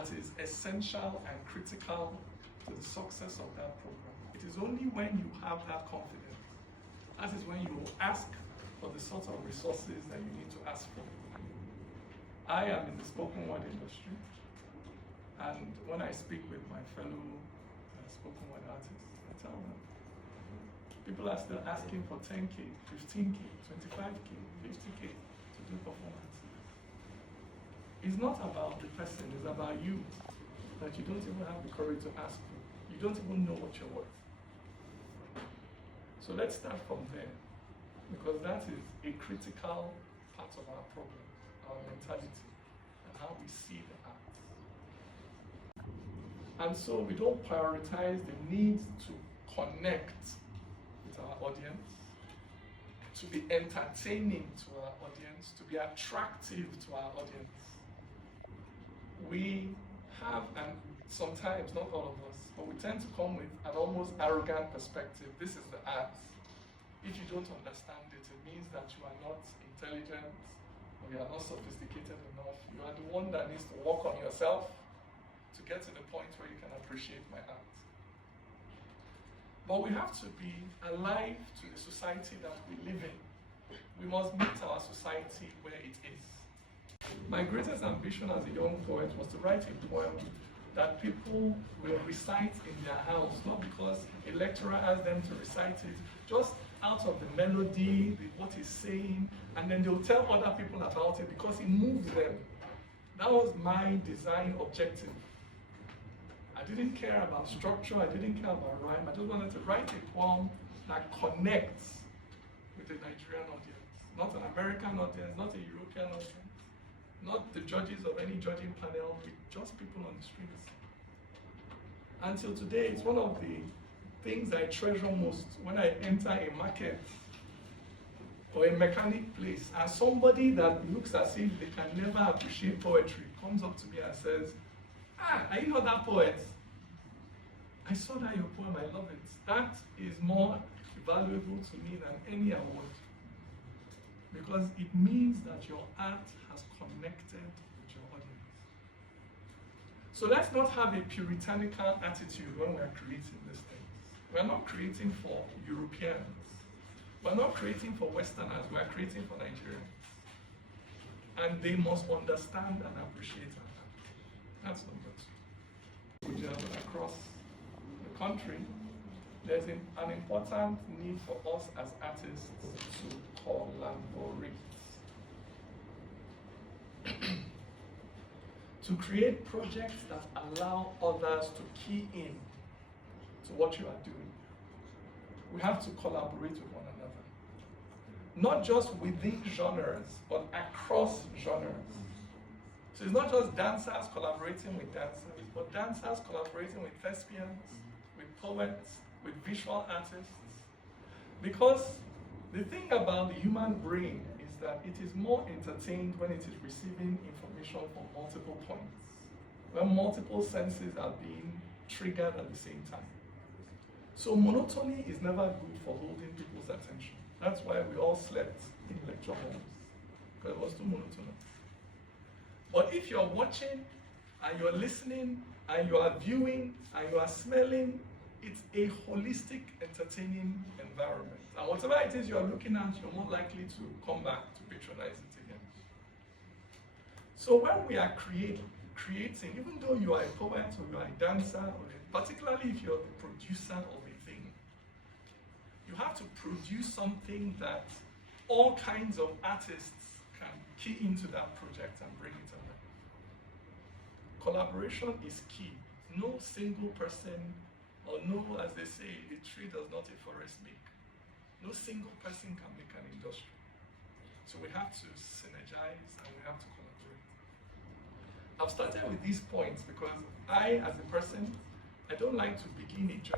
that is essential and critical to the success of that program. It is only when you have that confidence, that is when you will ask for the sort of resources that you need to ask for. I am in the spoken word industry, and when I speak with my fellow spoken word artists, I tell them, people are still asking for 10K, 15K, 25K, 50K to do performances. It's not about the person, it's about you, that you don't even have the courage to ask for. You don't even know what you're worth. So let's start from there, because that is a critical part of our problem, our mentality, and how we see the arts. And so we don't prioritize the need to connect with our audience, to be entertaining to our audience, to be attractive to our audience. We have, and sometimes, not all of us, but we tend to come with an almost arrogant perspective. This is the art. If you don't understand it, it means that you are not intelligent, or you are not sophisticated enough. You are the one that needs to work on yourself to get to the point where you can appreciate my art. But we have to be alive to the society that we live in. We must meet our society where it is. My greatest ambition as a young poet was to write a poem that people will recite in their house, not because a lecturer asked them to recite it, just out of the melody, what he's saying, and then they'll tell other people about it because it moves them. That was my design objective. I didn't care about structure, I didn't care about rhyme, I just wanted to write a poem that connects with the Nigerian audience, not an American audience, not a European audience, not the judges of any judging panel, with just people on the streets. Until today, it's one of the things I treasure most when I enter a market or a mechanic place, and somebody that looks as if they can never appreciate poetry comes up to me and says, are you not that poet? I saw that your poem, I love it. That is more valuable to me than any award, because it means that your art has connected with your audience. So let's not have a puritanical attitude when we're creating these things. We're not creating for Europeans. We're not creating for Westerners, we're creating for Nigerians. And they must understand and appreciate our art. That's number two. Across the country, there's an important need for us as artists to collaborate. To create projects that allow others to key in to what you are doing. We have to collaborate with one another. Not just within genres, but across genres. So it's not just dancers collaborating with dancers, but dancers collaborating with thespians, with poets, with visual artists. Because the thing about the human brain is that it is more entertained when it is receiving information from multiple points, when multiple senses are being triggered at the same time. So monotony is never good for holding people's attention. That's why we all slept in lecture halls, because it was too monotonous. But if you're watching, and you're listening, and you are viewing, and you are smelling, it's a holistic, entertaining environment. And whatever it is you're looking at, you're more likely to come back to patronize it again. So when we are creating, even though you are a poet or you are a dancer, or particularly if you're the producer of a thing, you have to produce something that all kinds of artists can key into that project and bring it on. Collaboration is key. No single person, or no, as they say, a tree does not a forest make. No single person can make an industry. So we have to synergize and we have to collaborate. I've started with these points because I, as a person, I don't like to begin a journey